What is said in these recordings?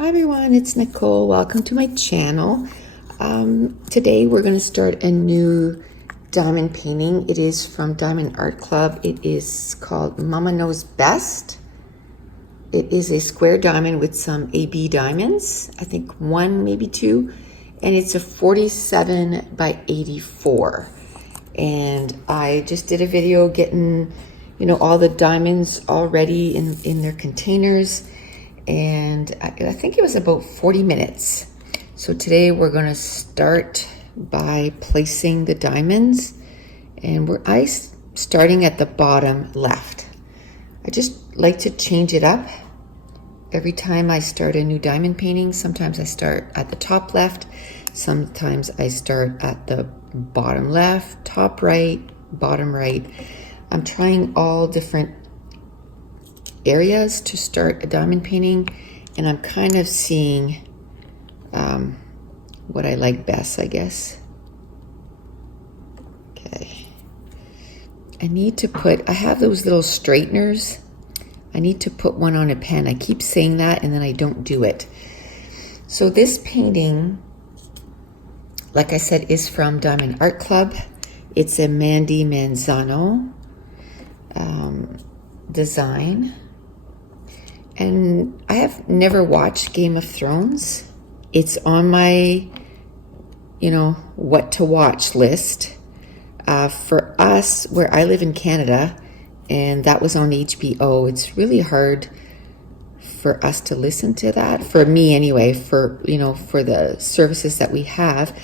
Hi everyone, it's Nicole. Welcome to my channel. Today we're going to start a new diamond painting. It is from Diamond Art Club. It is called Mama Knows Best. It is a square diamond with some AB diamonds. I think one, maybe two. And it's a 47 by 84. And I just did a video getting, all the diamonds already in their containers. And I think it was about 40 minutes. So today we're going to start by placing the diamonds, and we're starting at the bottom left. I just like to change it up every time I start a new diamond painting. Sometimes I start at the top left, sometimes I start at the bottom left, top right, bottom right. I'm trying all different areas to start a diamond painting, and I'm kind of seeing what I like best, I guess. Okay, I have those little straighteners. I need to put one on a pen. I keep saying that and then I don't do it. So this painting, like I said, is from Diamond Art Club. It's a Mandy Manzano design. And I have never watched Game of Thrones. It's on my, what to watch list. For us, where I live in Canada, and that was on HBO, it's really hard for us to listen to that. For me anyway, for the services that we have.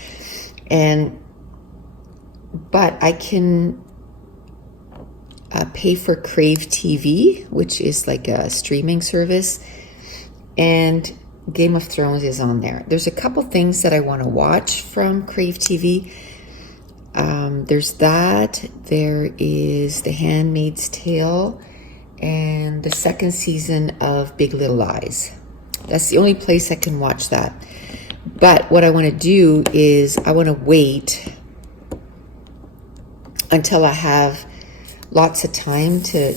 But I can pay for Crave TV, which is like a streaming service, and Game of Thrones is on there. There's a couple things that I want to watch from Crave TV. There's that. There is The Handmaid's Tale and the second season of Big Little Lies. That's the only place I can watch that. But what I want to do is I want to wait until I have lots of time to,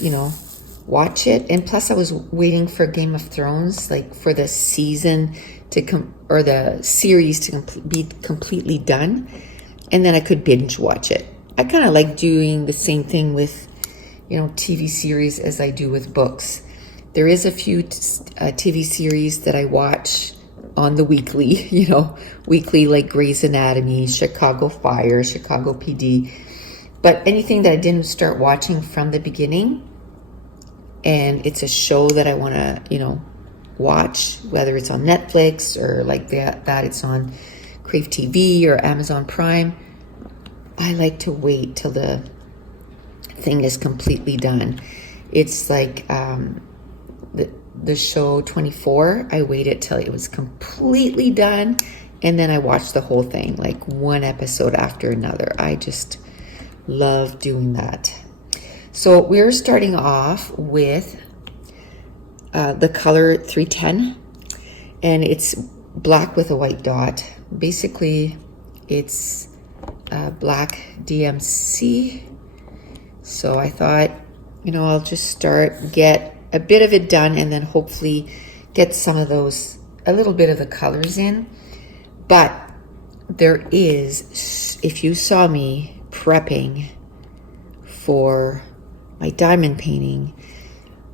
watch it. And plus I was waiting for Game of Thrones, like for the season to come, or the series to be completely done. And then I could binge watch it. I kind of like doing the same thing with, TV series as I do with books. There is a few TV series that I watch on the weekly, weekly, like Grey's Anatomy, Chicago Fire, Chicago PD. But anything that I didn't start watching from the beginning, and it's a show that I want to, watch, whether it's on Netflix or like that it's on Crave TV or Amazon Prime, I like to wait till the thing is completely done. It's like the show 24, I waited till it was completely done, and then I watched the whole thing, like one episode after another. I just love doing that. So we're starting off with the color 310, and it's black with a white dot. Basically, it's black DMC. So I thought, I'll just get a bit of it done, and then hopefully get some of those, a little bit of the colors in. But there is, if you saw me prepping for my diamond painting,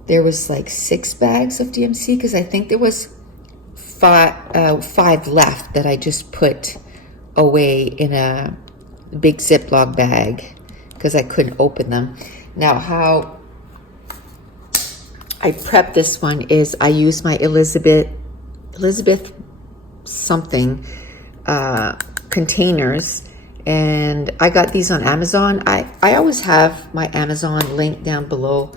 there was like 6 bags of DMC, because I think there was five left that I just put away in a big Ziploc bag because I couldn't open them. Now, how I prep this one is I use my Elizabeth something containers, and I got these on Amazon. I always have my Amazon link down below,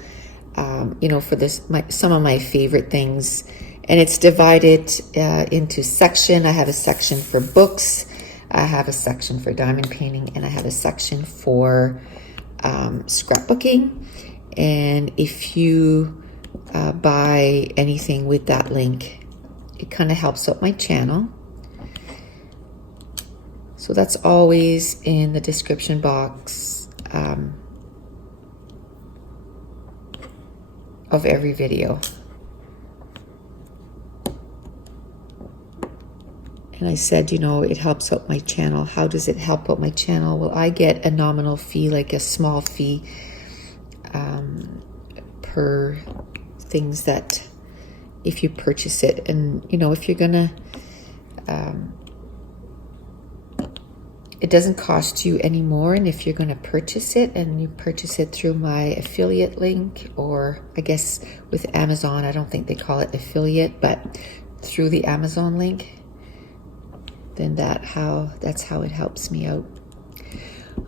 for some of my favorite things. And it's divided into section. I have a section for books, I have a section for diamond painting, and I have a section for scrapbooking. And if you buy anything with that link, it kind of helps out my channel. So that's always in the description box of every video. And I said, you know, it helps out my channel. How does it help out my channel? Well, I get a nominal fee, like a small fee per things that if you purchase it. And, you know, if you're gonna, it doesn't cost you any more. And if you're gonna purchase it and you purchase it through my affiliate link, or I guess with Amazon, I don't think they call it affiliate, but through the Amazon link, then that's how it helps me out.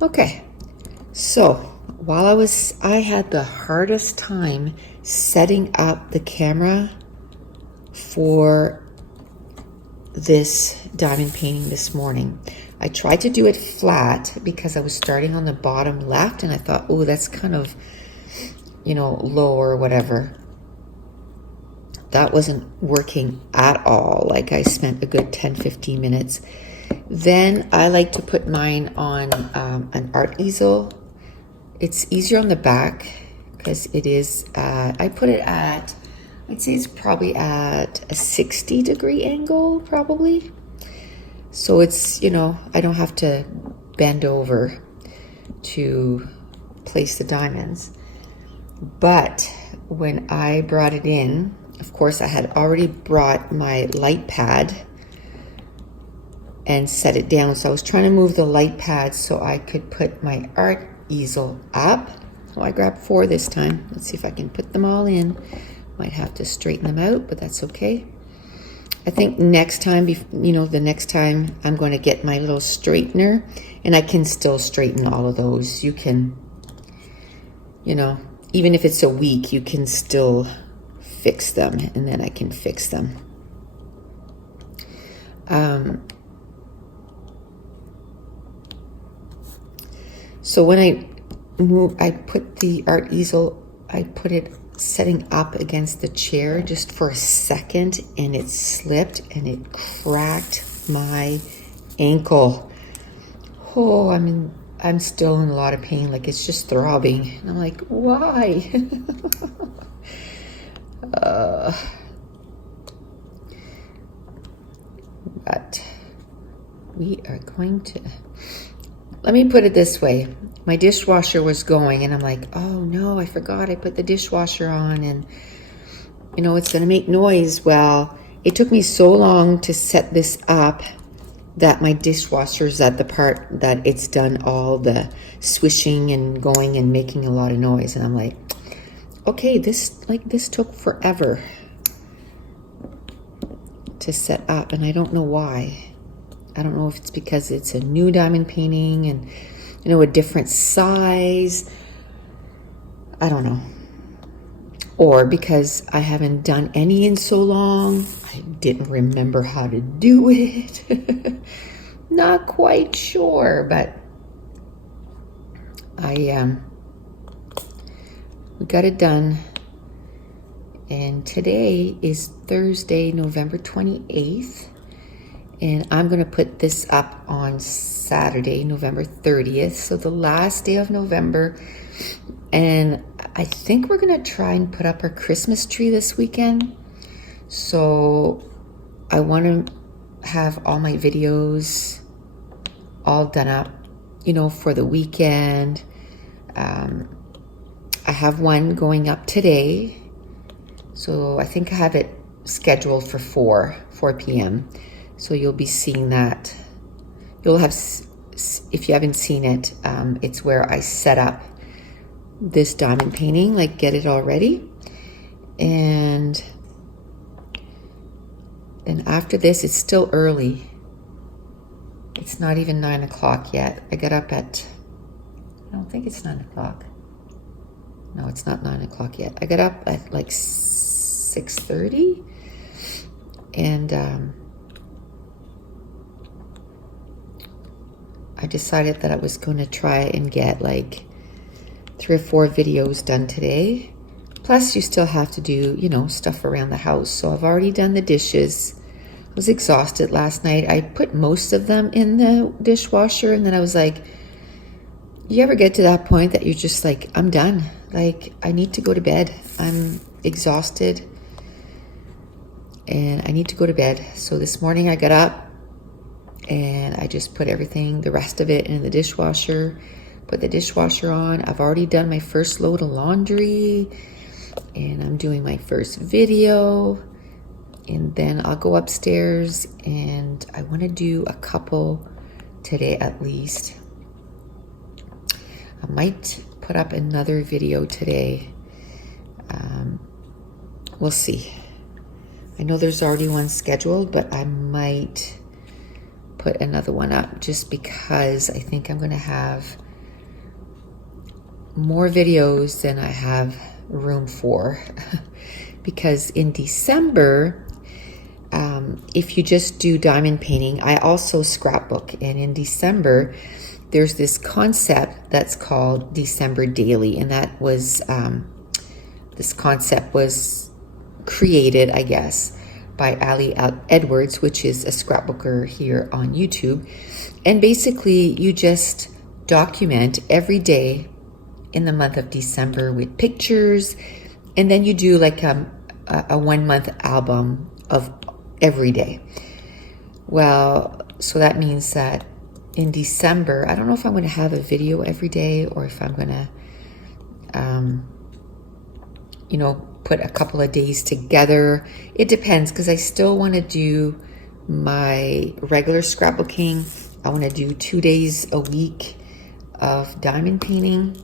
Okay, so while I had the hardest time setting up the camera for this diamond painting this morning. I tried to do it flat because I was starting on the bottom left, and I thought, oh, that's kind of, you know, low or whatever. That wasn't working at all. Like, I spent a good 10-15 minutes. Then I like to put mine on an art easel. It's easier on the back because it is, I put it at, I'd say it's probably at a 60-degree angle, probably. So it's, you know, I don't have to bend over to place the diamonds. But when I brought it in, of course, I had already brought my light pad and set it down. So I was trying to move the light pad so I could put my art easel up. Oh, I grabbed 4 this time. Let's see if I can put them all in. Might have to straighten them out, but that's okay. I think next time, you know, the next time I'm going to get my little straightener, and I can still straighten all of those. You can, you know, even if it's a week, you can still fix them, and then I can fix them. So when I put the art easel, I put it setting up against the chair just for a second, and it slipped and it cracked my ankle. Oh, I'm still in a lot of pain. Like, it's just throbbing. And I'm like, why? But we are going to, let me put it this way. My dishwasher was going, and I'm like, oh no, I forgot I put the dishwasher on, and you know, it's going to make noise. Well, it took me so long to set this up that my dishwasher's at the part that it's done all the swishing and going and making a lot of noise. And I'm like, okay, this took forever to set up, and I don't know why. I don't know if it's because it's a new diamond painting and, you know, a different size. I don't know. Or because I haven't done any in so long, I didn't remember how to do it. Not quite sure, but we got it done. And today is Thursday, November 28th. And I'm going to put this up on Saturday, November 30th. So the last day of November. And I think we're going to try and put up our Christmas tree this weekend. So I want to have all my videos all done up, you know, for the weekend. I have one going up today. So I think I have it scheduled for 4 p.m. So you'll be seeing that. You'll have, if you haven't seen it, it's where I set up this diamond painting, like get it all ready. And then after this, it's still early. It's not even 9 o'clock yet. I got up at, I don't think it's 9 o'clock. No, it's not 9 o'clock yet. I got up at like 6:30, and I decided that I was going to try and get like 3 or 4 videos done today. Plus, you still have to do, you know, stuff around the house. So I've already done the dishes. I was exhausted last night. I put most of them in the dishwasher, and then I was like, you ever get to that point that you're just like, I'm done. Like, I need to go to bed. I'm exhausted and I need to go to bed. So this morning I got up and I just put everything, the rest of it, in the dishwasher. Put the dishwasher on. I've already done my first load of laundry, and I'm doing my first video, and then I'll go upstairs, and I want to do a couple today at least. I might put up another video today. We'll see. I know there's already one scheduled, but I might put another one up just because I think I'm going to have more videos than I have room for. Because in December, if you just do diamond painting, I also scrapbook. And in December, there's this concept that's called December Daily. And that was, this concept was created, I guess, by Ali Edwards, which is a scrapbooker here on YouTube. And basically, you just document every day in the month of December with pictures, and then you do like a 1 month album of every day. Well, so that means that in December, I don't know if I'm going to have a video every day or if I'm going to, put a couple of days together. It depends, because I still want to do my regular scrapbooking. I want to do 2 days a week of diamond painting.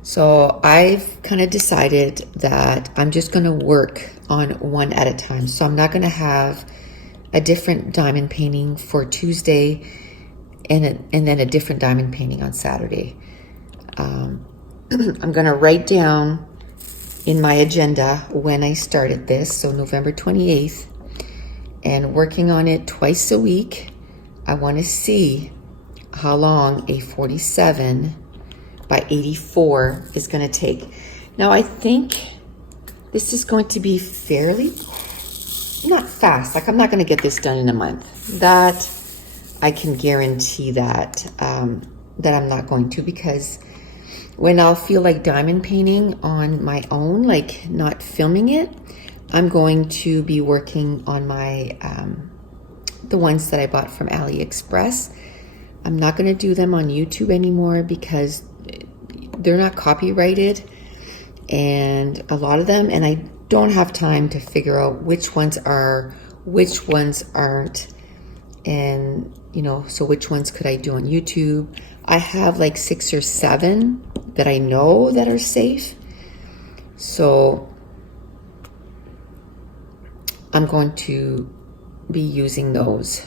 So I've kind of decided that I'm just going to work on one at a time. So I'm not going to have a different diamond painting for Tuesday and then a different diamond painting on Saturday. I'm going to write down in my agenda when I started this, so November 28th, and working on it twice a week. I want to see how long a 47 by 84 is going to take. Now, I think this is going to be fairly, not fast. Like, I'm not going to get this done in a month. That, I can guarantee that, that I'm not going to, because when I'll feel like diamond painting on my own, like not filming it, I'm going to be working on my, the ones that I bought from AliExpress. I'm not going to do them on YouTube anymore because they're not copyrighted, and a lot of them, and I don't have time to figure out which ones are, which ones aren't, and, so which ones could I do on YouTube? I have like 6 or 7 that I know that are safe. So I'm going to be using those.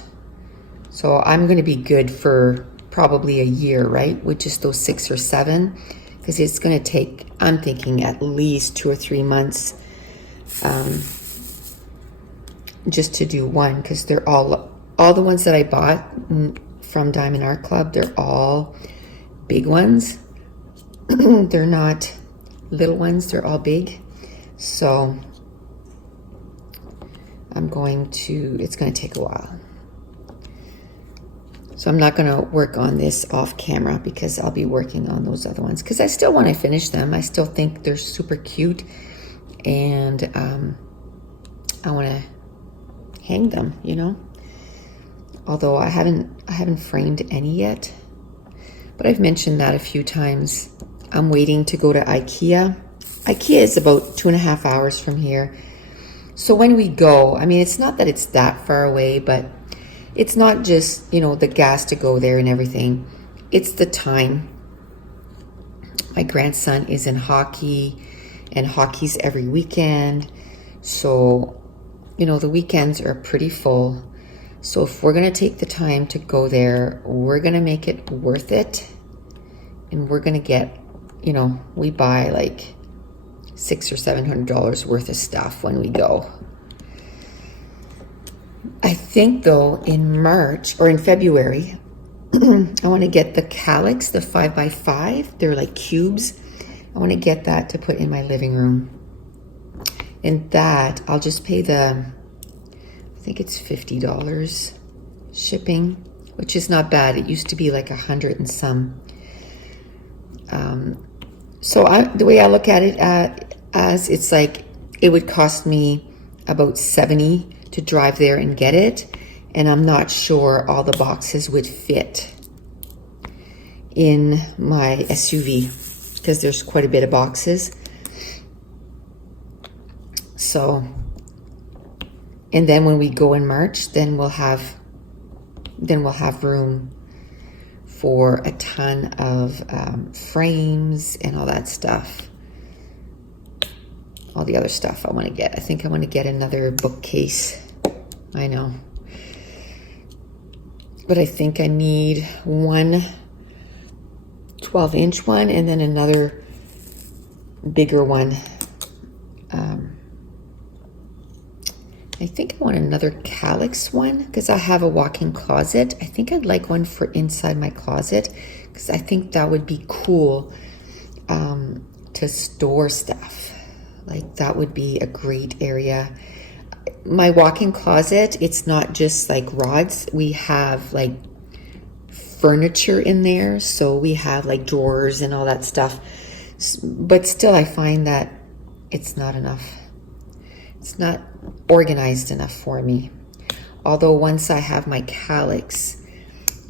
So I'm going to be good for probably a year, right? With just those 6 or 7, because it's going to take, I'm thinking, at least 2 or 3 months just to do one, because they're all the ones that I bought from Diamond Art Club, they're all big ones. They're not little ones, they're all big. So it's going to take a while. So I'm not going to work on this off camera, because I'll be working on those other ones, because I still want to finish them. I still think they're super cute, and I want to hang them, Although I haven't framed any yet, but I've mentioned that a few times. I'm waiting to go to IKEA. IKEA is about 2.5 hours from here. So when we go, it's not that it's that far away, but it's not just, the gas to go there and everything. It's the time. My grandson is in hockey, and hockey's every weekend. So, the weekends are pretty full. So if we're going to take the time to go there, we're going to make it worth it. And we're going to get, we buy like $600 or $700 worth of stuff when we go. I think though in March or in February, I want to get the Calyx, the 5x5. They're like cubes. I want to get that to put in my living room. And that, I'll just pay I think it's $50 shipping, which is not bad. It used to be like 100 and some. So the way I look at it as it's like, it would cost me about $70 to drive there and get it. and I'm not sure all the boxes would fit in my SUV because there's quite a bit of boxes. So, and then when we go in March, then we'll have room for a ton of frames and all that stuff. All the other stuff I want to get. I think I want to get another bookcase. I know. But I think I need one 12-inch one and then another bigger one. I think I want another calyx one because I have a walk-in closet. I think I'd like one for inside my closet because I think that would be cool to store stuff. Like that would be a great area. My walk-in closet, it's not just like rods. We have like furniture in there. So we have like drawers and all that stuff. But still I find that it's not enough. It's not organized enough for me. Although once I have my calyx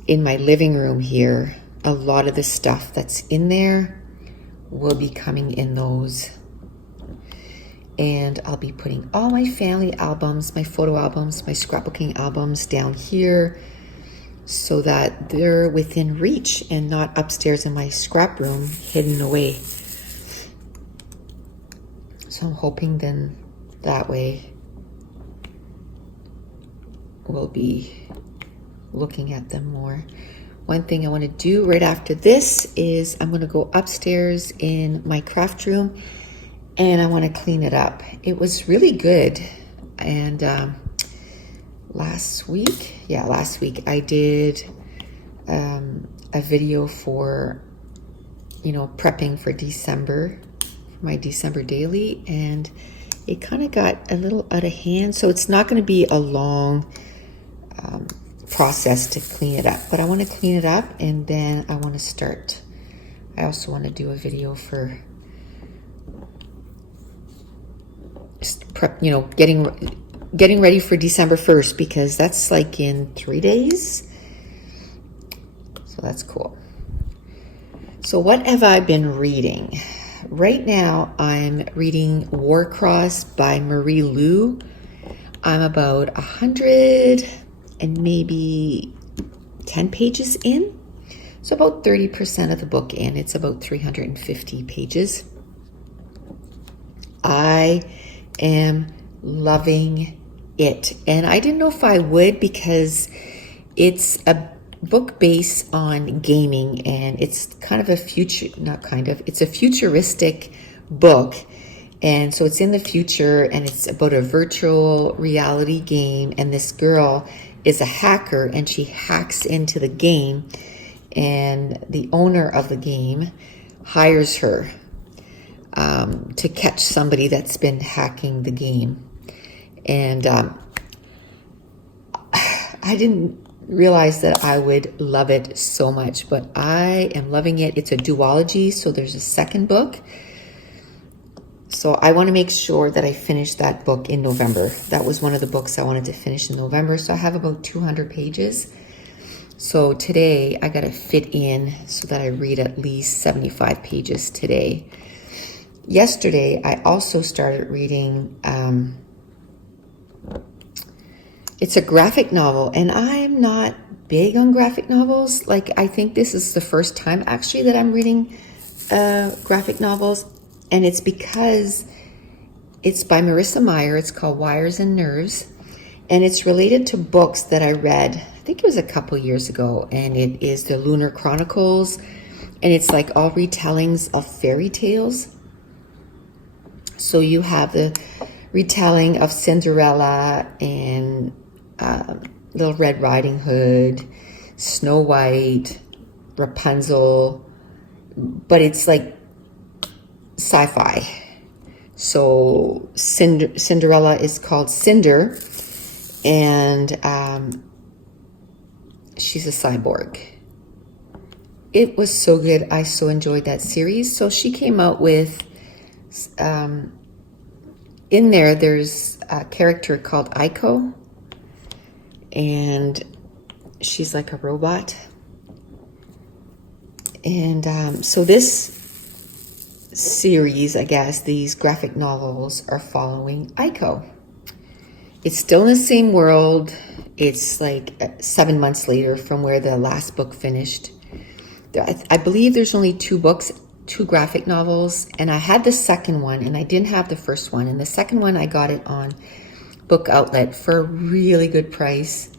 in my living room here, a lot of the stuff that's in there will be coming in those. And I'll be putting all my family albums, my photo albums, my scrapbooking albums down here so that they're within reach and not upstairs in my scrap room hidden away. So I'm hoping then that way we'll be looking at them more. One thing I want to do right after this is I'm going to go upstairs in my craft room and I want to clean it up. It was really good. And last week I did a video for, prepping for December, for my December daily, and it kind of got a little out of hand. So it's not going to be a long process to clean it up, but I want to clean it up and then I want to start. I also want to do a video for prep, getting ready for December 1st because that's like in 3 days. So that's cool. So what have I been reading? Right now I'm reading Warcross by Marie Lu. I'm about 100 and maybe 10 pages in. So about 30% of the book in. It's about 350 pages. I am loving it. And I didn't know if I would because it's a book based on gaming and it's kind of it's a futuristic book. And so it's in the future and it's about a virtual reality game, and this girl is a hacker and she hacks into the game, and the owner of the game hires her to catch somebody that's been hacking the game. And I didn't realize that I would love it so much, but I am loving it. It's a duology, so there's a second book. So I want to make sure that I finish that book in November. That was one of the books I wanted to finish in November. So I have about 200 pages. So today I got to fit in so that I read at least 75 pages today. Yesterday I also started reading, it's a graphic novel, and I'm not big on graphic novels. Like, I think this is the first time actually that I'm reading graphic novels. And it's because it's by Marissa Meyer. It's called Wires and Nerves. And it's related to books that I read, I think it was a couple years ago. And it is the Lunar Chronicles. And it's like all retellings of fairy tales. So you have the retelling of Cinderella and Little Red Riding Hood, Snow White, Rapunzel. But it's like sci-fi. So Cinderella is called Cinder, and she's a cyborg. It was so good. I so enjoyed that series. So she came out with, in there's a character called Aiko, and she's like a robot. And so this series, I guess, these graphic novels are following Aiko. It's still in the same world. It's like 7 months later from where the last book finished. I believe there's only 2 books, 2 graphic novels, and I had the second one and I didn't have the first one. And the second one, I got it on Book Outlet for a really good price.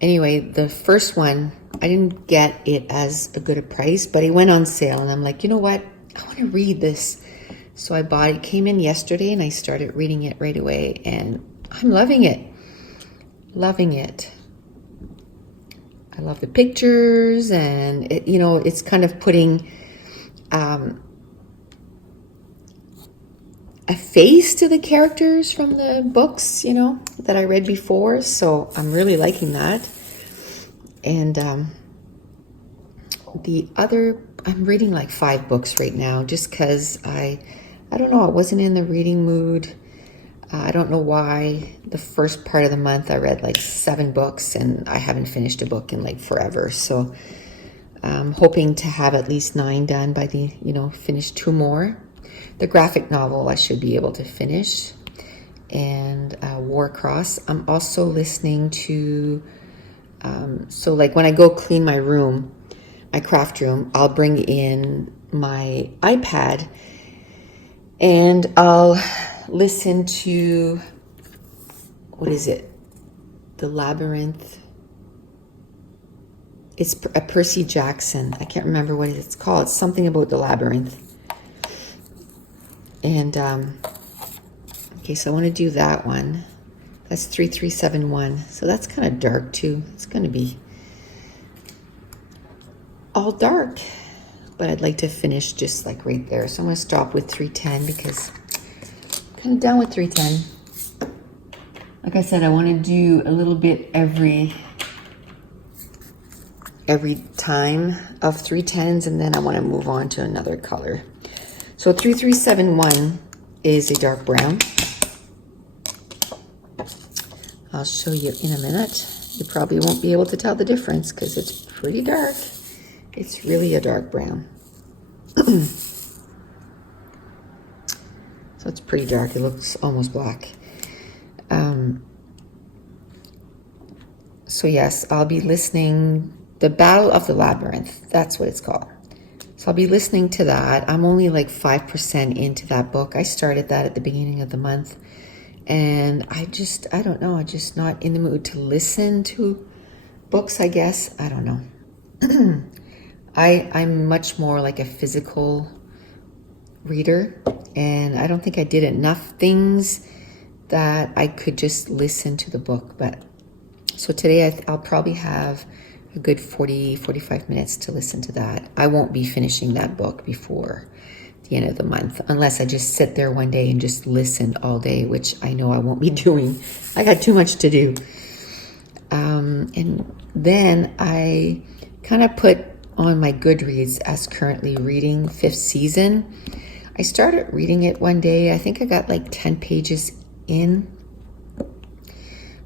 Anyway, the first one, I didn't get it as a good a price, but it went on sale and I'm like, you know what? I want to read this. So I bought it, came in yesterday, and I started reading it right away, and I'm loving it. Loving it. I love the pictures, and it, you know, it's kind of putting a face to the characters from the books, you know, that I read before. So I'm really liking that. And the other, I'm reading like 5 books right now, just because I don't know, I wasn't in the reading mood. I don't know why. The first part of the month I read like 7 books, and I haven't finished a book in like forever. So I'm hoping to have at least 9 done by the, you know, finish 2 more. The graphic novel I should be able to finish, and Warcross. I'm also listening to, so like when I go clean my room, my craft room, I'll bring in my iPad and I'll listen to, what is it? The Labyrinth. It's a Percy Jackson. I can't remember what it's called. It's something about the Labyrinth. And, okay, so I want to do that one. That's 3371. So that's kind of dark too. It's going to be all dark. But I'd like to finish just like right there. So I'm going to stop with 310 because I'm kind of done with 310. Like I said, I want to do a little bit every time of 310s, and then I want to move on to another color. So 3371 is a dark brown. I'll show you in a minute. You probably won't be able to tell the difference because it's pretty dark. It's really a dark brown. So it's pretty dark. It looks almost black. So yes, I'll be listening. The Battle of the Labyrinth. That's what it's called. So I'll be listening to that. I'm only like 5% into that book. I started that at the beginning of the month. And I don't know. I'm just not in the mood to listen to books, I guess. I don't know. I'm much more like a physical reader. And I don't think I did enough things that I could just listen to the book. But so today I'll probably have a good 45 minutes to listen to that. I won't be finishing that book before the end of the month, unless I just sit there one day and just listen all day, which I know I won't be doing. I got too much to do. And then I kind of put on my Goodreads as currently reading 5th season. I started reading it one day. I think I got like 10 pages in,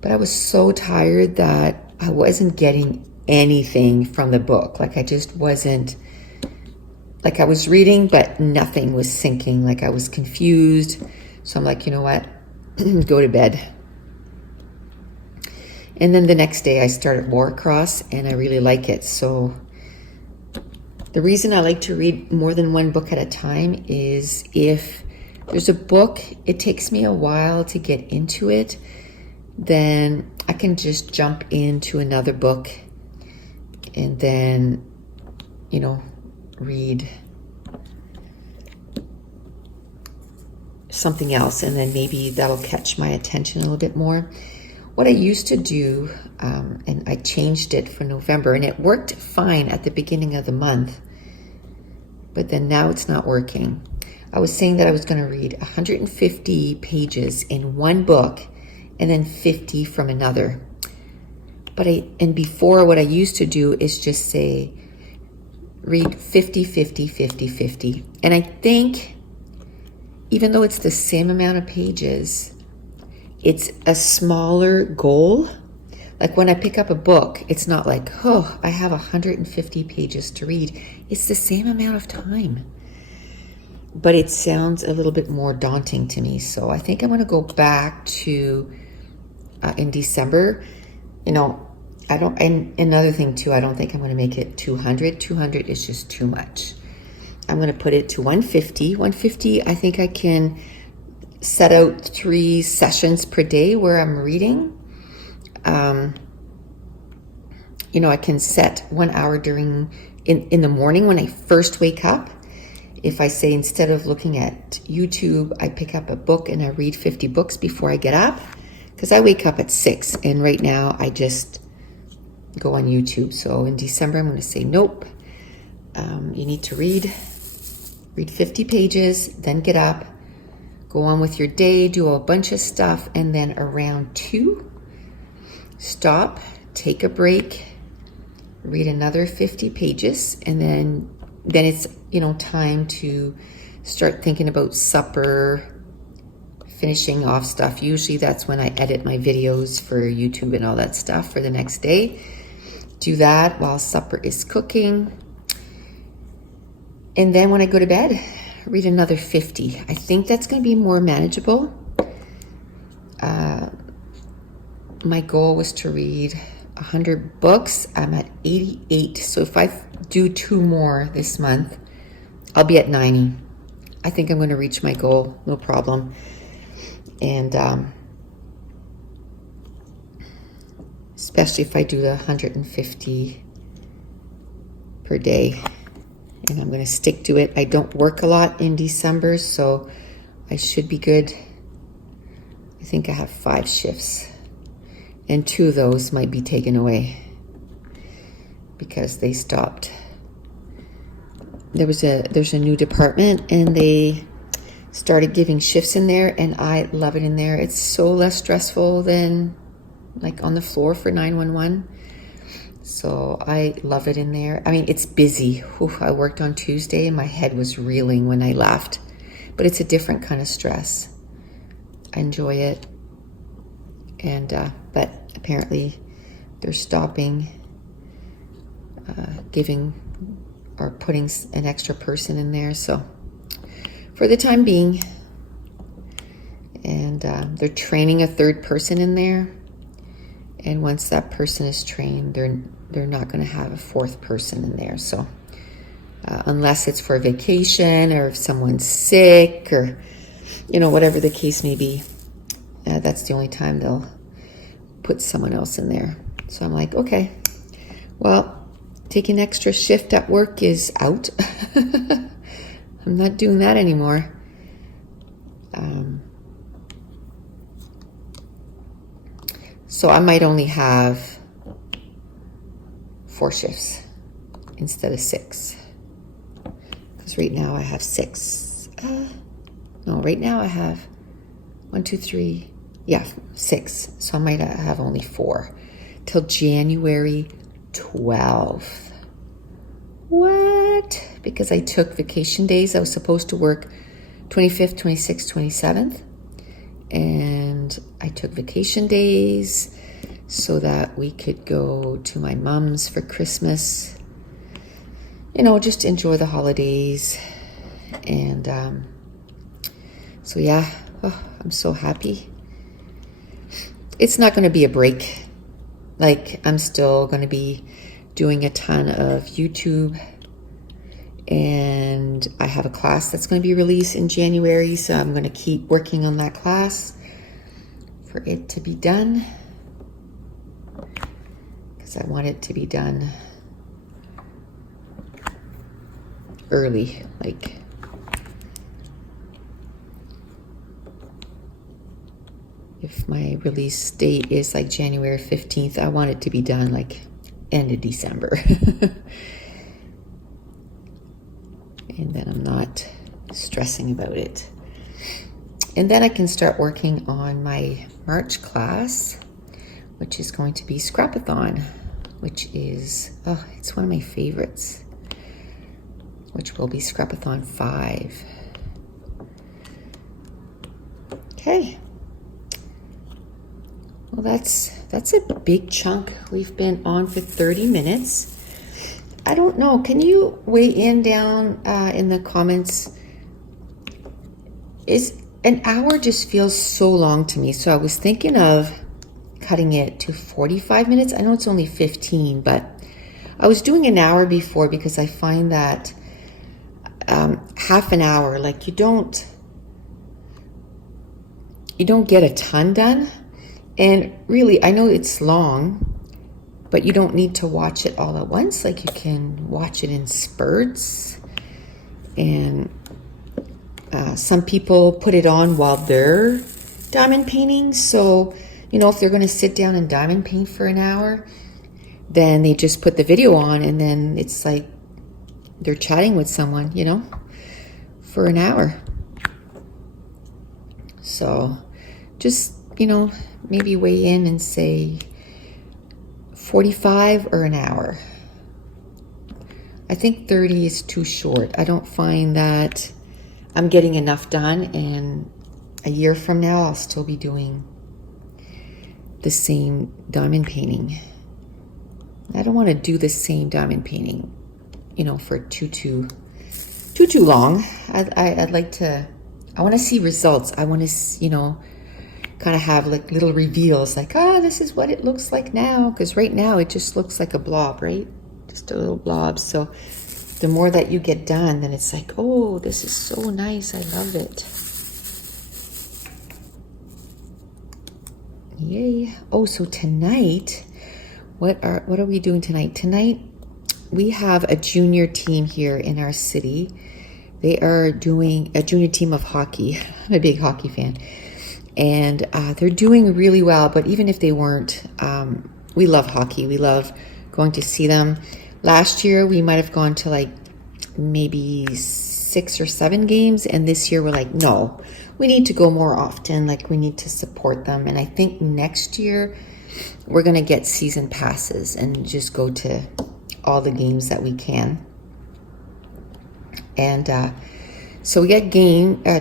but I was so tired that I wasn't getting anything from the book. Like I just wasn't, like I was reading, but nothing was sinking. Like I was confused. So I'm like, you know what? Go to bed. And then the next day I started Warcross, and I really like it. So the reason I like to read more than one book at a time is if there's a book, it takes me a while to get into it, then I can just jump into another book and then, you know, read something else, and then maybe that'll catch my attention a little bit more. What I used to do, and I changed it for November, and it worked fine at the beginning of the month, but then now it's not working. I was saying that I was going to read 150 pages in one book and then 50 from another. And before, what I used to do is just say, read 50, 50, 50, 50. And I think, even though it's the same amount of pages, it's a smaller goal. Like when I pick up a book, it's not like, oh, I have 150 pages to read. It's the same amount of time. But it sounds a little bit more daunting to me. So I think I'm going to go back to in December. And another thing too, I don't think I'm going to make it 200. 200 is just too much. I'm going to put it to 150. 150, I think I can set out 3 sessions per day where I'm reading. I can set 1 hour in the morning when I first wake up. If I say instead of looking at YouTube, I pick up a book and I read 50 books before I get up, because I wake up at 6 and right now I just go on YouTube. So in December, I'm going to say, nope, you need to read 50 pages, then get up, go on with your day, do a bunch of stuff, and then around 2, stop, take a break, read another 50 pages, and then it's, time to start thinking about supper, finishing off stuff. Usually that's when I edit my videos for YouTube and all that stuff for the next day. Do that while supper is cooking. And then when I go to bed, read another 50. I think that's going to be more manageable. My goal was to read 100 books. I'm at 88. So if I do 2 more this month, I'll be at 90. I think I'm going to reach my goal, no problem. And especially if I do the 150 per day. And I'm going to stick to it. I don't work a lot in December, so I should be good. I think I have 5 shifts. And 2 of those might be taken away because they stopped. There's a new department and they started giving shifts in there, and I love it in there. It's so less stressful than like on the floor for 911. So I love it in there. I mean, it's busy. Whew, I worked on Tuesday and my head was reeling when I left, but it's a different kind of stress. I enjoy it. And but apparently they're stopping giving or putting an extra person in there. So for the time being, and they're training a 3rd person in there. And once that person is trained, they're not going to have a 4th person in there. So unless it's for a vacation or if someone's sick or, whatever the case may be, that's the only time they'll put someone else in there. So I'm like, okay, well, taking extra shift at work is out. I'm not doing that anymore. So I might only have 4 shifts instead of 6. Because right now I have 6. Right now I have 1, 2, 3. Yeah, 6. So I might have only 4 till January 12th. What? Because I took vacation days. I was supposed to work 25th, 26th, 27th. And I took vacation days so that we could go to my mom's for Christmas. Just enjoy the holidays. And so yeah, I'm so happy. It's not going to be a break. Like, I'm still going to be doing a ton of YouTube. And I have a class that's going to be released in January. So I'm going to keep working on that class for it to be done. Because I want it to be done early. Like, if my release date is like January 15th, I want it to be done like end of December. And then I'm not stressing about it. And then I can start working on my March class, which is going to be Scrapathon, which is, it's one of my favorites, which will be Scrapathon 5. Okay. Well, that's That's a big chunk. We've been on for 30 minutes. I don't know. Can you weigh in down in the comments? Is an hour just feels so long to me. So I was thinking of cutting it to 45 minutes. I know it's only 15, but I was doing an hour before because I find that half an hour, like you don't get a ton done. And really, I know it's long, but you don't need to watch it all at once. Like you can watch it in spurts. And some people put it on while they're diamond painting. So, if they're going to sit down and diamond paint for an hour, then they just put the video on and then it's like they're chatting with someone, for an hour. So just, maybe weigh in and say 45 or an hour. I think 30 is too short. I don't find that I'm getting enough done, and a year from now I'll still be doing the same diamond painting. I don't want to do the same diamond painting, for too long. I'd like to, I want to see results. I want to, kind of have like little reveals, like, this is what it looks like now. Because right now it just looks like a blob, right? Just a little blob. So the more that you get done, then it's like, oh, this is so nice. I love it. Yay. Oh, so tonight, what are we doing tonight? Tonight, we have a junior team here in our city. They are doing a junior team of hockey. I'm a big hockey fan. And they're doing really well. But even if they weren't, we love hockey. We love going to see them. Last year, we might have gone to like maybe 6 or 7 games. And this year, we're like, no, we need to go more often. Like, we need to support them. And I think next year, we're going to get season passes and just go to all the games that we can. And so we got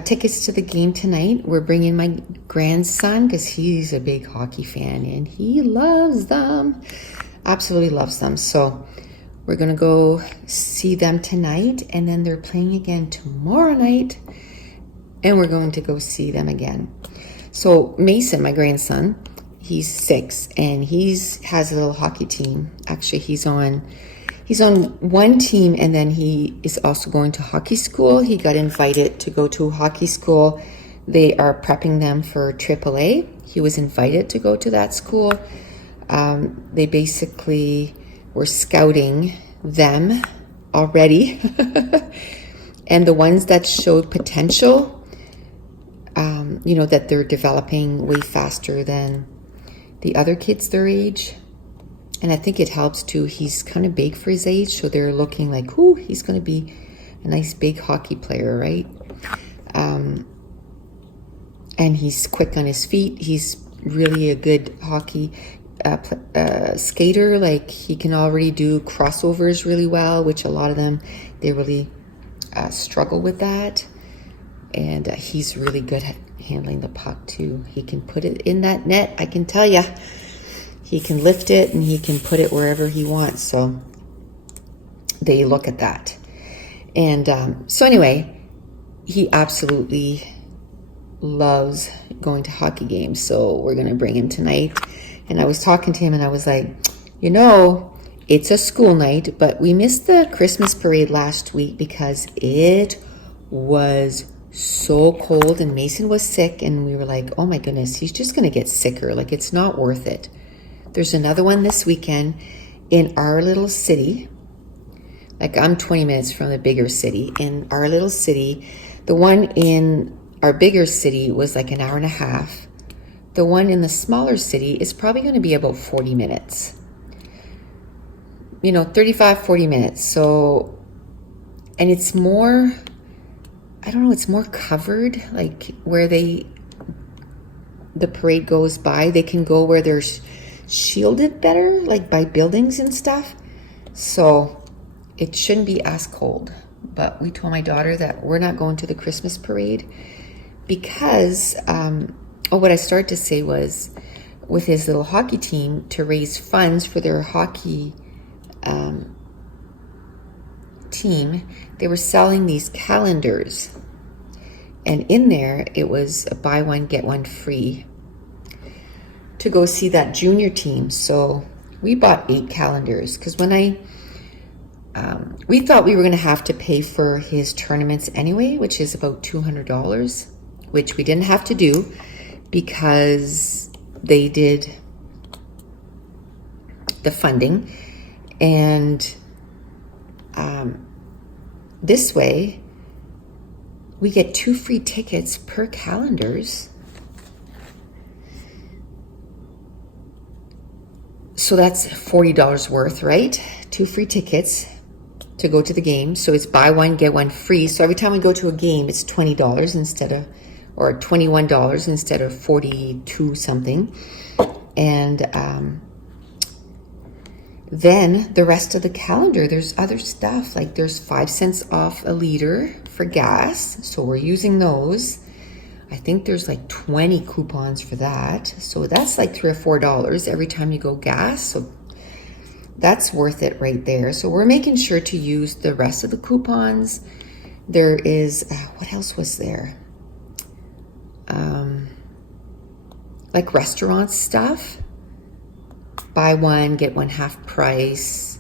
tickets to the game tonight. We're bringing my grandson because he's a big hockey fan and he loves them. Absolutely loves them. So we're going to go see them tonight, and then they're playing again tomorrow night, and we're going to go see them again. So Mason, my grandson, he's 6 and has a little hockey team. Actually, he's on one team, and then he is also going to hockey school. He got invited to go to hockey school. They are prepping them for AAA. He was invited to go to that school. They basically were scouting them already. And the ones that showed potential, that they're developing way faster than the other kids their age. And I think it helps too. He's kind of big for his age, so they're looking like, he's going to be a nice big hockey player, right? And he's quick on his feet. He's really a good hockey skater. Like, he can already do crossovers really well, which a lot of them, they really struggle with that. And he's really good at handling the puck too. He can put it in that net, I can tell you. He can lift it and he can put it wherever he wants. So they look at that. And so anyway, he absolutely loves going to hockey games. So we're going to bring him tonight. And I was talking to him and I was like, it's a school night, but we missed the Christmas parade last week because it was so cold and Mason was sick. And we were like, oh my goodness, he's just going to get sicker. Like, it's not worth it. There's another one this weekend in our little city. Like, I'm 20 minutes from the bigger city. In our little city, the one in our bigger city was like an hour and a half. The one in the smaller city is probably going to be about 40 minutes. 35, 40 minutes. So, and it's more, it's more covered, like where the parade goes by. They can go where there's shielded better, like by buildings and stuff. So it shouldn't be as cold. But we told my daughter that we're not going to the Christmas parade because what I started to say was with his little hockey team to raise funds for their hockey team. They were selling these calendars, and in there it was a buy one get one free to go see that junior team. So we bought 8 calendars because when we thought we were going to have to pay for his tournaments anyway, which is about $200, which we didn't have to do because they did the funding. And this way we get 2 free tickets per calendars. So that's $40 worth, right? 2 free tickets to go to the game. So it's buy one, get one free. So every time we go to a game, it's $20 instead of, or $21 instead of 42 something. And then the rest of the calendar, there's other stuff. Like there's 5 cents off a liter for gas. So we're using those. I think there's like 20 coupons for that. So that's like $3 or $4 every time you go gas. So that's worth it right there. So we're making sure to use the rest of the coupons. There is, what else was there? Like restaurant stuff. Buy one, get one half price.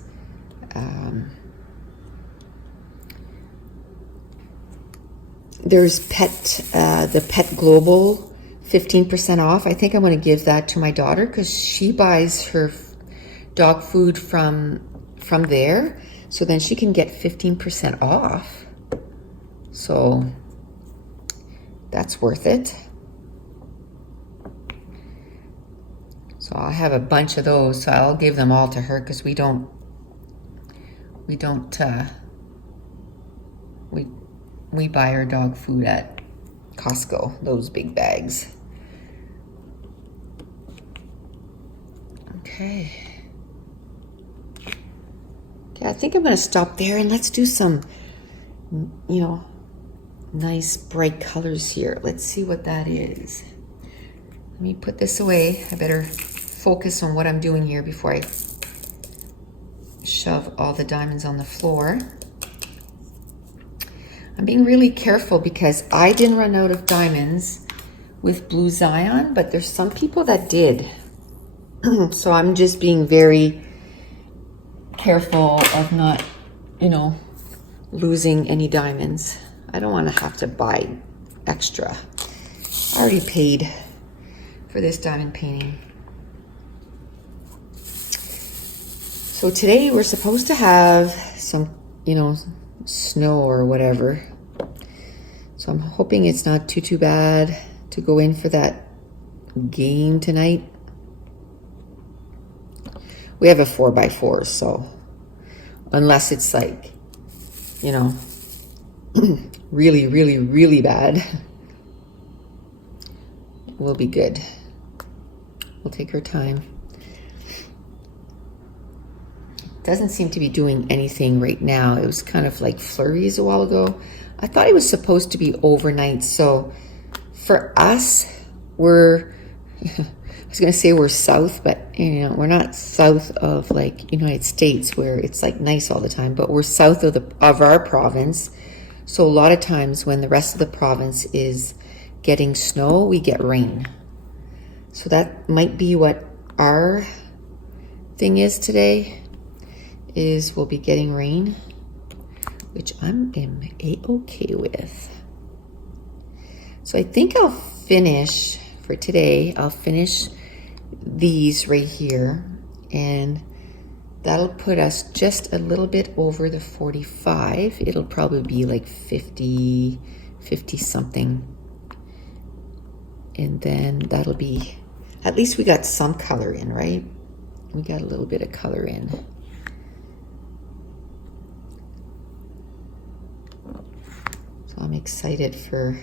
There's the Pet Global 15% off. I think I'm going to give that to my daughter because she buys her dog food from there. So then she can get 15% off. So that's worth it. So I'll have a bunch of those. So I'll give them all to her because we buy our dog food at Costco, those big bags. Okay, I think I'm going to stop there and let's do some, nice bright colors here. Let's see what that is. Let me put this away. I better focus on what I'm doing here before I shove all the diamonds on the floor. I'm being really careful because I didn't run out of diamonds with Blue Zion, but there's some people that did. So I'm just being very careful of not, losing any diamonds. I don't want to have to buy extra. I already paid for this diamond painting. So today we're supposed to have some, snow or whatever. So I'm hoping it's not too bad to go in for that game tonight. We have a 4x4, so unless it's like, really, really, really bad, we'll be good. We'll take our time. Doesn't seem to be doing anything right now. It was kind of like flurries a while ago. I thought it was supposed to be overnight. So for us, I was going to say we're south, but we're not south of like United States where it's like nice all the time, but we're south of our province. So a lot of times when the rest of the province is getting snow, we get rain. So that might be what our thing is today, is we'll be getting rain, which I'm okay with. So I think I'll finish for today. I'll finish these right here, and that'll put us just a little bit over the 45. It'll probably be like 50 something. And then that'll be, at least we got some color in, right? We got a little bit of color in. So I'm excited for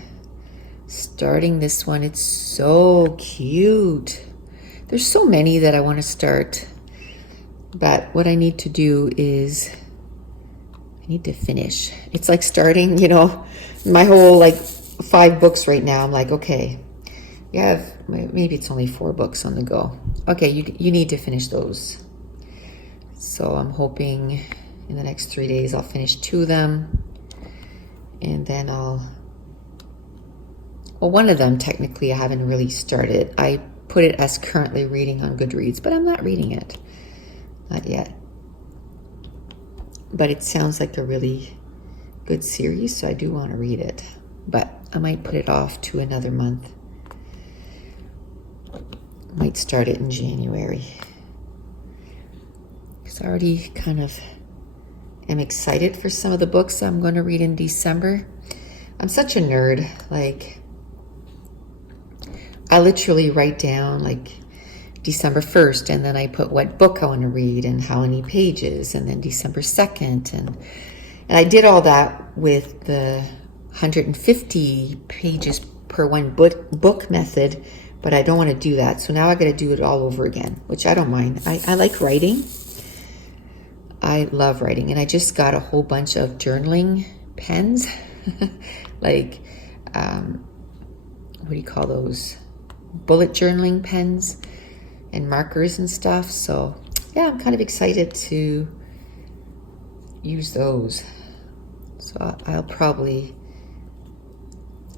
starting this one. It's so cute. There's so many that I want to start, but what I need to do is I need to finish. It's like starting, my whole like 5 books right now. I'm like, okay, You have, maybe it's only 4 books on the go. Okay, you need to finish those. So I'm hoping in the next 3 days I'll finish 2 of them. And then well, one of them technically I haven't really started. I put it as currently reading on Goodreads, but I'm not reading it. Not yet. But it sounds like a really good series, so I do want to read it. But I might put it off to another month. Might start it in January. Because I already kind of am excited for some of the books I'm going to read in December. I'm such a nerd. Like, I literally write down like December 1st, and then I put what book I want to read and how many pages, and then December 2nd. And I did all that with the 150 pages per one book method, but I don't want to do that. So now I got to do it all over again, which I don't mind. I like writing. I love writing, and I just got a whole bunch of journaling pens, like, what do you call those? Bullet journaling pens and markers and stuff. So yeah, I'm kind of excited to use those. So I'll probably,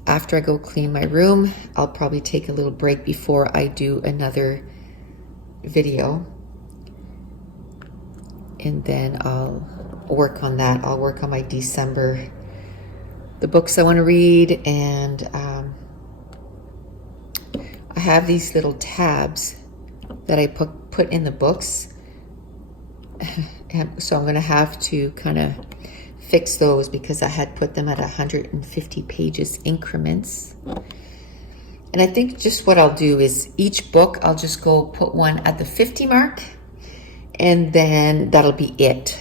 after I go clean my room, I'll probably take a little break before I do another video. And then I'll work on that. I'll work on my December, the books I want to read. And I have these little tabs that I put in the books. And so I'm going to have to kind of fix those because I had put them at 150 pages increments. And I think just what I'll do is each book, I'll just go put one at the 50 mark. And then that'll be it.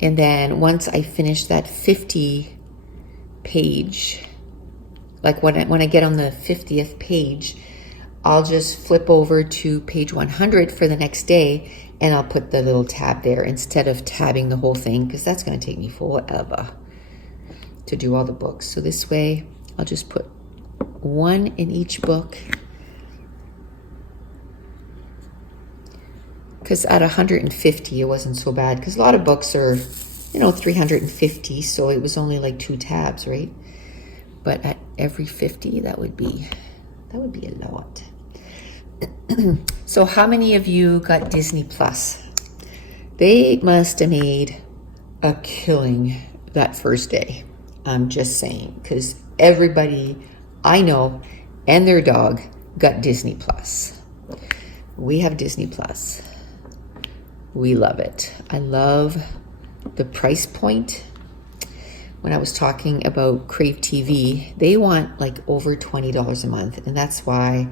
And then once I finish that 50 page, like when I get on the 50th page, I'll just flip over to page 100 for the next day, and I'll put the little tab there instead of tabbing the whole thing, because that's going to take me forever to do all the books. So this way, I'll just put one in each book. Because at 150, it wasn't so bad. Because a lot of books are, 350. So it was only like 2 tabs, right? But at every 50, that would be a lot. So how many of you got Disney Plus? They must have made a killing that first day. I'm just saying. Because everybody I know and their dog got Disney Plus. We have Disney Plus. We love it. I love the price point. When I was talking about Crave TV, they want like over $20 a month. And that's why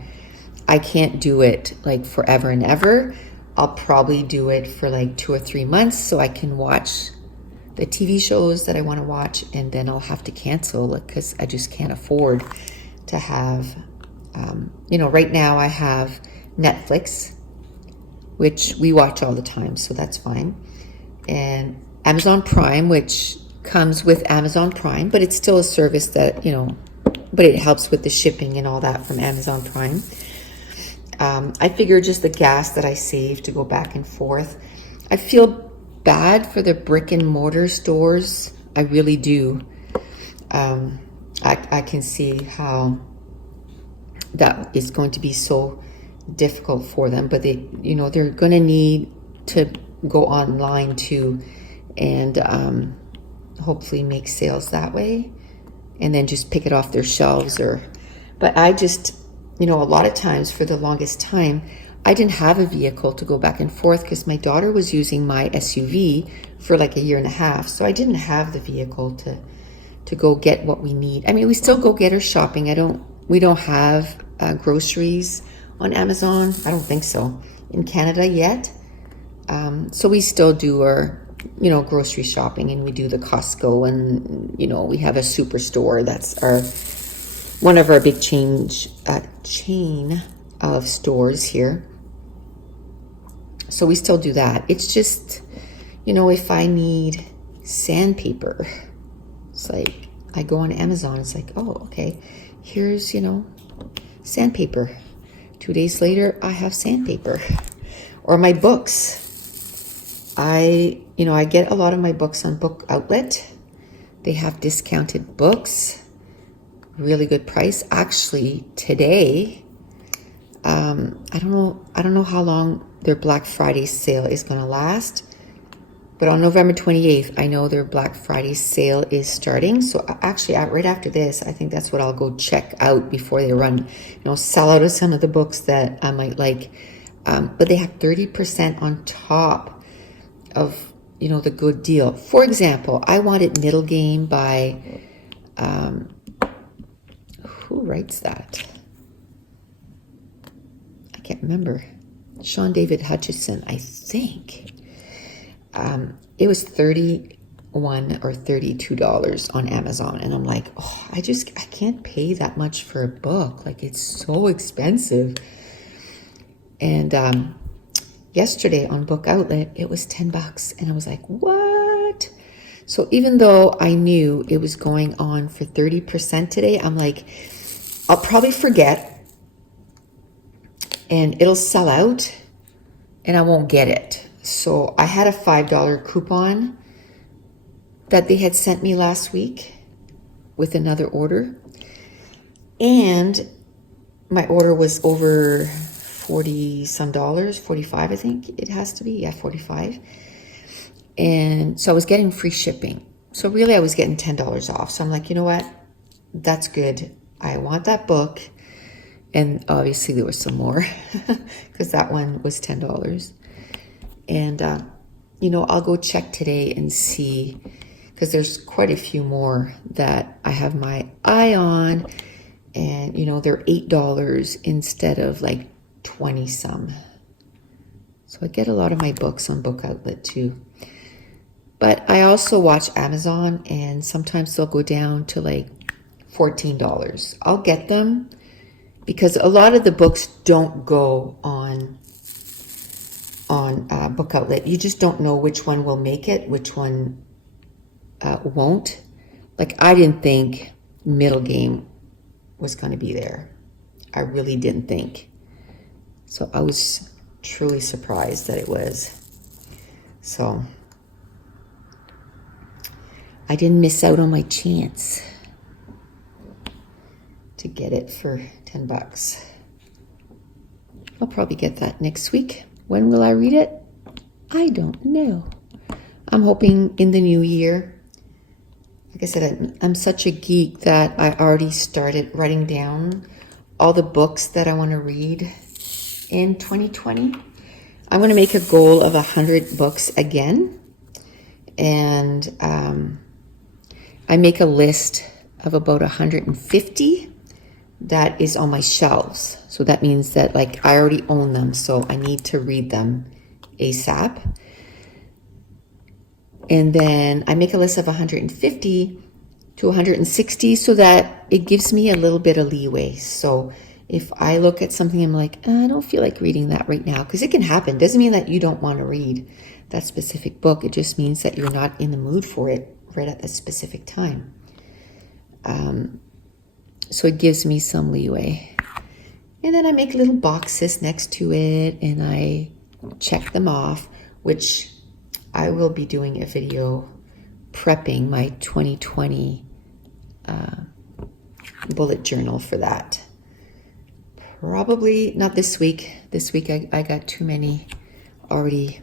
I can't do it like forever and ever. I'll probably do it for like 2 or 3 months so I can watch the TV shows that I want to watch. And then I'll have to cancel because I just can't afford to have, right now I have Netflix, which we watch all the time, so that's fine. And Amazon Prime, which comes with Amazon Prime, but it's still a service that, but it helps with the shipping and all that from Amazon Prime. I figure just the gas that I save to go back and forth. I feel bad for the brick and mortar stores. I really do. I can see how that is going to be so difficult for them, but they're going to need to go online too, and hopefully make sales that way, and then just pick it off their shelves. But I just, a lot of times for the longest time, I didn't have a vehicle to go back and forth because my daughter was using my SUV for like 1.5 years, so I didn't have the vehicle to go get what we need. I mean, we still go get her shopping. We don't have groceries on Amazon. I don't think so in Canada yet. So we still do our, grocery shopping, and we do the Costco, and, we have a superstore. That's one of our big chain of stores here. So we still do that. It's just, if I need sandpaper, it's like I go on Amazon. It's like, oh, okay, here's, sandpaper. 2 days later, I have sandpaper. Or my books. I get a lot of my books on Book Outlet. They have discounted books, really good price. Actually, today, I don't know how long their Black Friday sale is going to last, but on November 28th, I know their Black Friday sale is starting. So actually, right after this, I think that's what I'll go check out before they run, sell out of some of the books that I might like. But they have 30% on top of, the good deal. For example, I wanted Middle Game by, who writes that? I can't remember. Sean David Hutchison, I think. It was $31 or $32 on Amazon. And I'm like, I can't pay that much for a book. Like, it's so expensive. And yesterday on Book Outlet, it was $10. And I was like, what? So even though I knew it was going on for 30% today, I'm like, I'll probably forget and it'll sell out and I won't get it. So I had a $5 coupon that they had sent me last week with another order. And my order was over 40 some dollars, 45, I think it has to be. Yeah, 45. And so I was getting free shipping. So really I was getting $10 off. So I'm like, you know what? That's good. I want that book. And obviously there was some more because that one was $10. And, I'll go check today and see, because there's quite a few more that I have my eye on. And, they're $8 instead of like 20 some. So I get a lot of my books on Book Outlet too. But I also watch Amazon, and sometimes they'll go down to like $14. I'll get them because a lot of the books don't go on Book Outlet. You just don't know which one will make it, which one won't. Like, I didn't think Middle Game was going to be there. I really didn't think. So I was truly surprised that it was. So I didn't miss out on my chance to get it for $10. I'll probably get that next week. When will I read it? I don't know. I'm hoping in the new year. Like I said, I'm such a geek that I already started writing down all the books that I want to read in 2020. I'm going to make a goal of 100 books again. And I make a list of about 150 that is on my shelves. So that means that like I already own them. So I need to read them ASAP. And then I make a list of 150 to 160 so that it gives me a little bit of leeway. So if I look at something, I'm like, I don't feel like reading that right now, because it can happen. Doesn't mean that you don't want to read that specific book. It just means that you're not in the mood for it right at that specific time. So it gives me some leeway. And then I make little boxes next to it and I check them off, which I will be doing a video prepping my 2020 bullet journal for that. Probably not this week. This week I got too many already,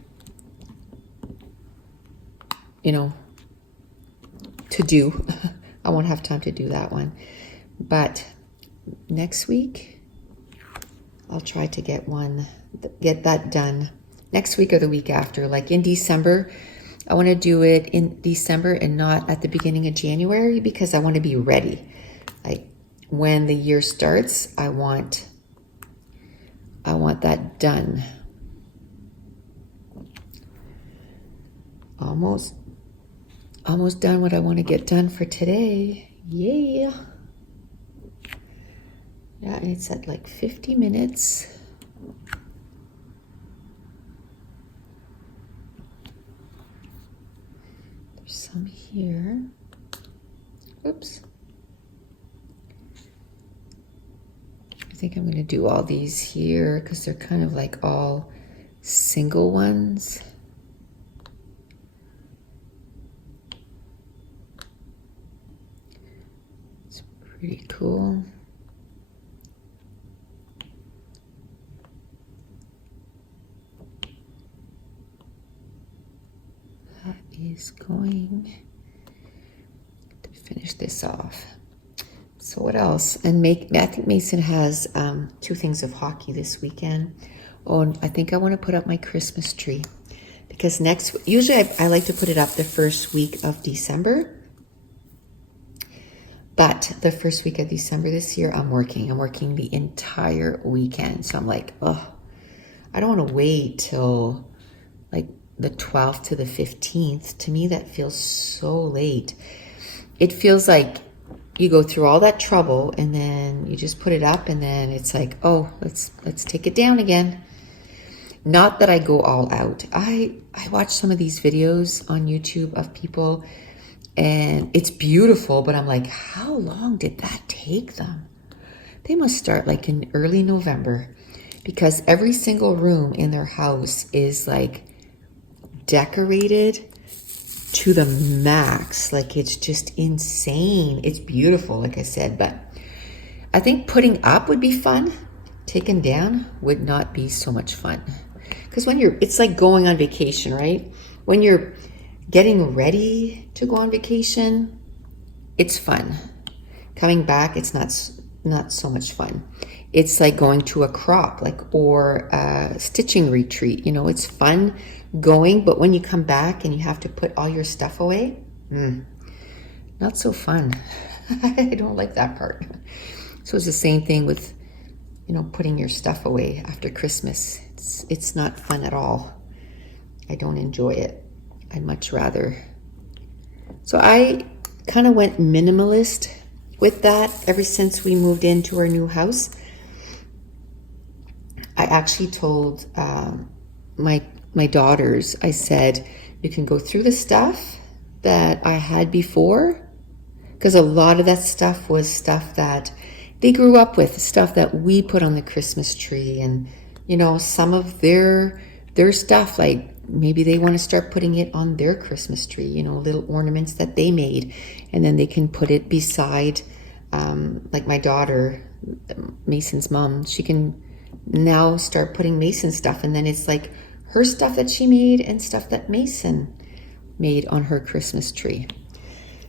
to do. I won't have time to do that one. But next week, I'll try to get that done next week or the week after. Like in December, I want to do it in December and not at the beginning of January, because I want to be ready. Like when the year starts, I want that done. Almost done what I want to get done for today. Yeah. Yeah, and it's at like 50 minutes. There's some here. Oops. think I'm going to do all these here because they're kind of like all single ones. It's pretty cool. That is going to finish this off. So what else? And I think Mason has 2 things of hockey this weekend. Oh, and I think I want to put up my Christmas tree because usually I like to put it up the first week of December. But the first week of December this year, I'm working. I'm working the entire weekend. So I'm like, oh, I don't want to wait till like the 12th to the 15th. To me, that feels so late. It feels like you go through all that trouble and then you just put it up and then it's like, oh, let's take it down again. Not that I go all out. I watch some of these videos on YouTube of people and it's beautiful, but I'm like, how long did that take them? They must start like in early November because every single room in their house is like decorated to the max. Like it's just insane. It's beautiful, like I said, but I think putting up would be fun. Taken down would not be so much fun. Because it's like going on vacation, right? When you're getting ready to go on vacation, it's fun. Coming back, it's not so much fun. It's like going to a crop, or a stitching retreat. You know, it's fun going, but when you come back and you have to put all your stuff away, not so fun. I don't like that part. So it's the same thing with, putting your stuff away after Christmas. It's not fun at all. I don't enjoy it. I'd much rather. So I kind of went minimalist with that ever since we moved into our new house. I actually told my daughters, I said, you can go through the stuff that I had before, because a lot of that stuff was stuff that they grew up with, stuff that we put on the Christmas tree, and some of their stuff, like maybe they want to start putting it on their Christmas tree, little ornaments that they made, and then they can put it beside, like my daughter, Mason's mom, she can now start putting Mason stuff, and then it's like her stuff that she made and stuff that Mason made on her Christmas tree.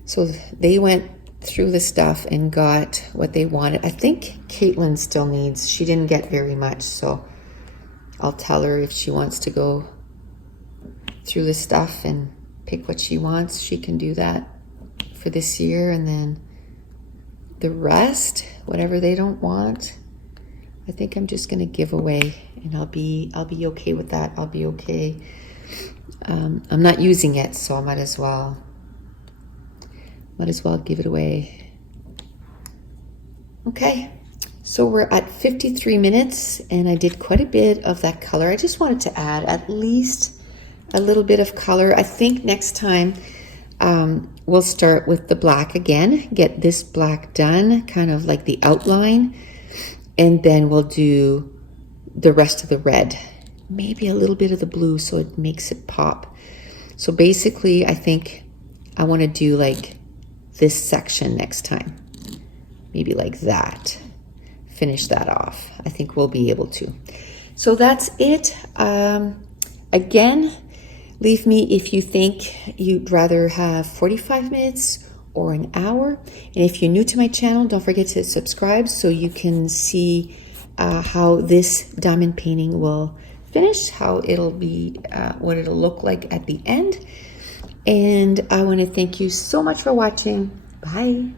So they went through the stuff and got what they wanted. I think Caitlin still needs, she didn't get very much, so I'll tell her if she wants to go through the stuff and pick what she wants, she can do that for this year, and then the rest, whatever they don't want, I think I'm just going to give away, and I'll be okay with that. I'll be okay. I'm not using it, so I might as well give it away. Okay, so we're at 53 minutes, and I did quite a bit of that color. I just wanted to add at least a little bit of color. I think next time we'll start with the black again, get this black done, kind of like the outline, and then we'll do the rest of the red, maybe a little bit of the blue so it makes it pop. So basically, I think I want to do like this section next time, maybe like that, finish that off. I think we'll be able to. So that's it. Again, leave me if you think you'd rather have 45 minutes or an hour. And if you're new to my channel, don't forget to subscribe so you can see how this diamond painting will finish, how it'll be, what it'll look like at the end. And I want to thank you so much for watching. Bye.